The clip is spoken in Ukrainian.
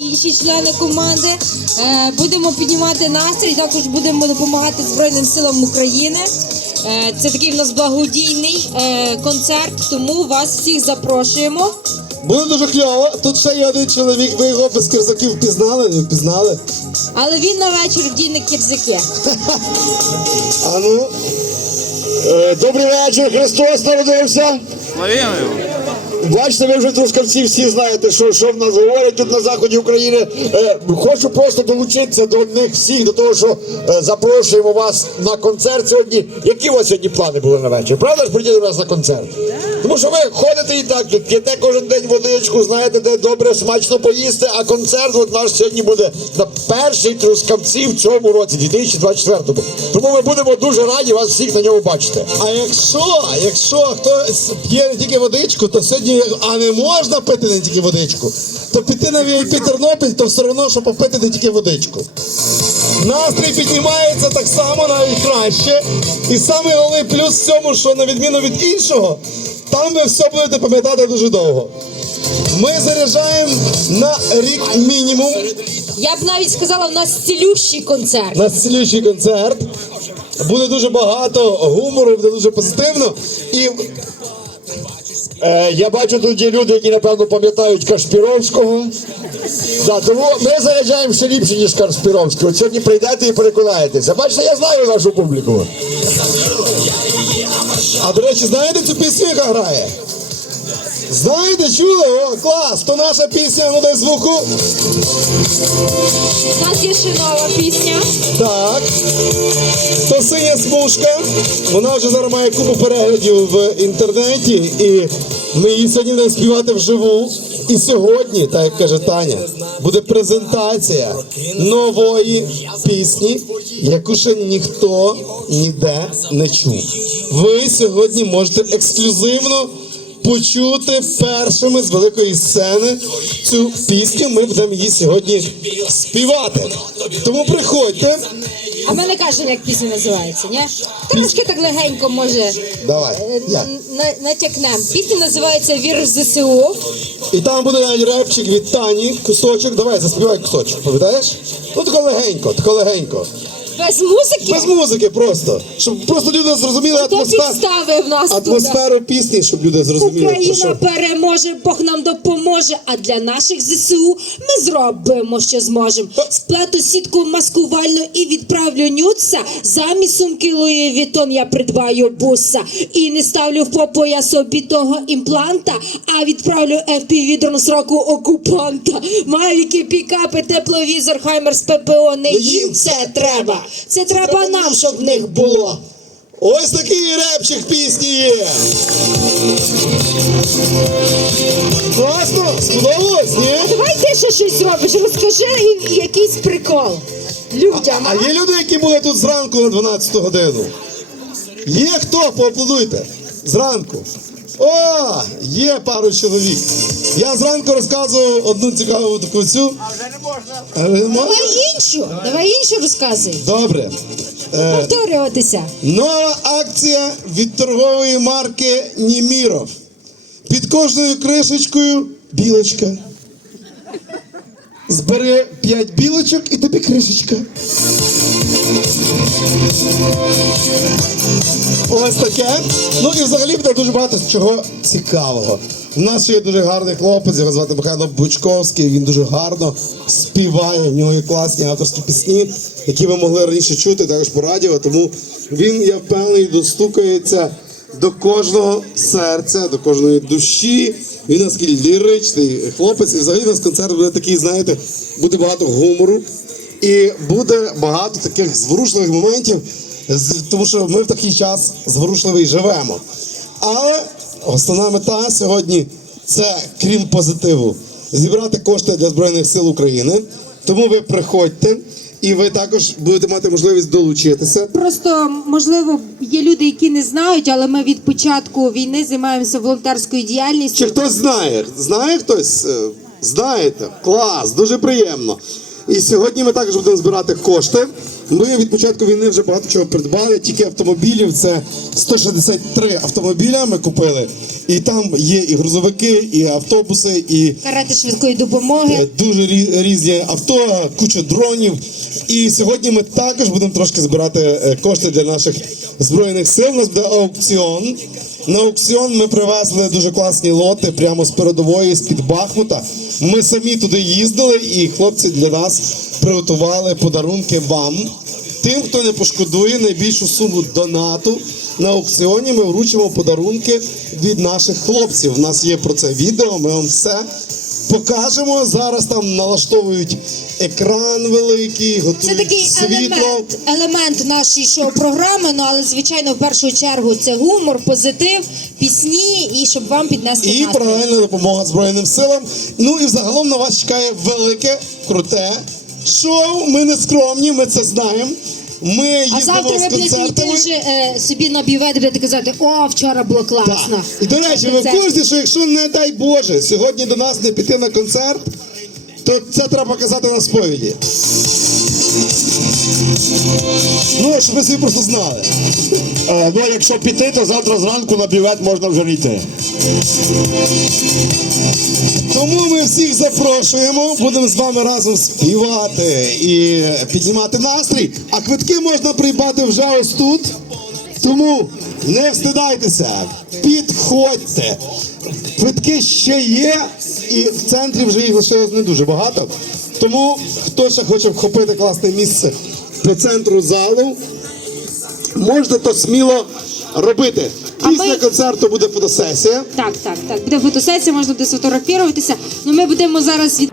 Інші члени команди Е, будемо піднімати настрій, також будемо допомагати Збройним силам України. Е, Це такий в нас благодійний е, концерт, тому вас всіх запрошуємо. Буде дуже кльово. Тут ще є один чоловік, ви його без кирзаків впізнали, не впізнали. Але він на вечір вдіне кірзаки. А ну. Добрий вечір, Христос народився. Славімо його. Бачите, ви вже трускавці всі знаєте, що, що в нас говорять тут на заході України. Е, хочу просто долучитися до них всіх, до того, що е, запрошуємо вас на концерт сьогодні. Які у вас сьогодні плани були на вечір? Правда ж прийти до нас на концерт? Тому що ви ходите і так, тут п'єте кожен день водичку, знаєте, де добре, смачно поїсти, а концерт от наш сьогодні буде на перший трускавці в цьому році, 2024. Тому ми будемо дуже раді вас всіх на ньому бачити. А якщо, якщо хтось п'є не тільки водичку, то сьогодні, а не можна пити не тільки водичку, то піти на VIP Тернопіль, то все одно, що попити не тільки водичку. Настрій піднімається так само, навіть краще. І саме головний плюс в цьому, що на відміну від іншого, там ви все будете пам'ятати дуже довго. Ми заряджаємо на рік мінімум Я б навіть сказала, в нас цілющий концерт. на цілющий концерт. Буде дуже багато гумору, буде дуже позитивно. І Е, я бачу, тут є люди, які напевно пам'ятають Кашпіровського. Да, тому ми заряджаємо ще ліпше, ніж Кашпіровський. От сьогодні прийдете і переконаєтеся. Бачите, я знаю нашу публіку. А до речі, знаєте цю пісню, яка грає? Знаєте, чули? О, клас! То наша пісня, ну дай звуку. У нас є ще нова пісня. Так. То синя смужка. Вона вже зараз має купу переглядів в інтернеті, і ми її сьогодні будемо співати вживу. І сьогодні, так як каже Таня, буде презентація нової пісні, яку ще ніхто ніде не чув. Ви сьогодні можете ексклюзивно почути першими з великої сцени цю пісню. Ми будемо її сьогодні співати. Тому приходьте. А ми не кажемо, як пісня називається, ні? Трошки так легенько може Давай. е, Я. на- натякнемо. Пісня називається Вір в ЗСУ. І там буде репчик від Тані, кусочок. Давай, заспівай кусочок, пам'ятаєш? Ну тако легенько, тако легенько. Без музики. Без музики просто. Щоб просто люди зрозуміли Хто атмосферу. нас? Атмосферу пісні, щоб люди зрозуміли. Україна що. переможе, Бог нам допоможе. А для наших ЗСУ ми зробимо, що зможемо. Сплету сітку маскувальну і відправлю нюца. Замість сумки Луї Вітон я придбаю буса. І не ставлю в попу я собі того імпланта, а відправлю FPV дрон сроку окупанта. Мавіки, пікапи, тепловізор, хаймер з ППО. Не їм це треба. Це треба нам, щоб в них було. Ось такий репчик пісні є. Класно? Сподобалось? Ні? Давай ти ще щось робиш, розкажи і якийсь прикол. Людям. А є люди, які були тут зранку на 12 годину? Є хто? Поаплодуйте. Зранку. О, є пару чоловік. Я зранку розказував одну цікаву таку цю. А вже не можна. Давай іншу, давай іншу розказуй. Добре. Е, Повторюватися. Нова акція від торгової марки Німіров. Під кожною кришечкою білочка. Збери 5 білочок і тобі кришечка. Ось таке. Ну і взагалі буде дуже багато чого цікавого. У нас ще є дуже гарний хлопець, його звати Михайло Бучковський. Він дуже гарно співає. В нього є класні авторські пісні, які ви могли раніше чути також по радіо. Тому він, я впевнений, достукається до кожного серця, до кожної душі. Він у нас ліричний хлопець. І взагалі у нас концерт буде такий, знаєте, буде багато гумору. І буде багато таких зворушливих моментів, тому що ми в такий час зворушливий живемо. Але основна мета сьогодні це, крім позитиву, зібрати кошти для Збройних сил України. Тому ви приходьте, і ви також будете мати можливість долучитися. Просто можливо є люди, які не знають, але ми від початку війни займаємося волонтерською діяльністю. Чи хтось знає? Знає хтось? Е, Знаєте? Клас, дуже приємно. І сьогодні ми також будемо збирати кошти Ми від початку війни вже багато чого придбали. Тільки автомобілів це 163 автомобіля. Ми купили. І там є і грузовики, і автобуси, і Карети швидкої допомоги. Е, дуже різні авто, куча дронів. І сьогодні ми також будемо трошки збирати е, кошти для наших збройних сил. У нас буде аукціон. На аукціон ми привезли дуже класні лоти прямо з передової, з під Бахмута. Ми самі туди їздили, і хлопці для нас приготували подарунки вам. Тим, хто не пошкодує найбільшу суму донату на аукціоні, ми вручимо подарунки від наших хлопців. У нас є про це відео. Ми вам все покажемо. Зараз там налаштовують екран великий, Це такий світло. елемент, елемент нашої шоу-програми. Ну але звичайно, в першу чергу це гумор, позитив, пісні і щоб вам піднести І настрій. паралельна допомога Збройним силам. Ну і взагалом на вас чекає велике, круте шоу. Ми не скромні, ми це знаємо. Ми А їздимо завтра ви з концертами. йти вже е, собі на бювет будете казати, о, вчора було класно. І до речі, ви в Це- курсі, що якщо не дай Боже, сьогодні до нас не піти на концерт, то це треба казати на сповіді. Ну, щоб ви собі просто знали. Е, ну, якщо піти, то завтра зранку на бювет можна вже йти. Тому ми всіх запрошуємо, будемо з вами разом співати і піднімати настрій. А квитки можна придбати вже ось тут. Тому не встидайтеся, підходьте. Квитки ще є, і в центрі вже їх лишилось не дуже багато. Тому хто ще хоче вхопити класне місце по центру залу, можете то сміло робити. Після ми- концерту буде фотосесія. Так, так, так. Буде фотосесія, можна буде сфотографіруватися. Ну ми будемо зараз від.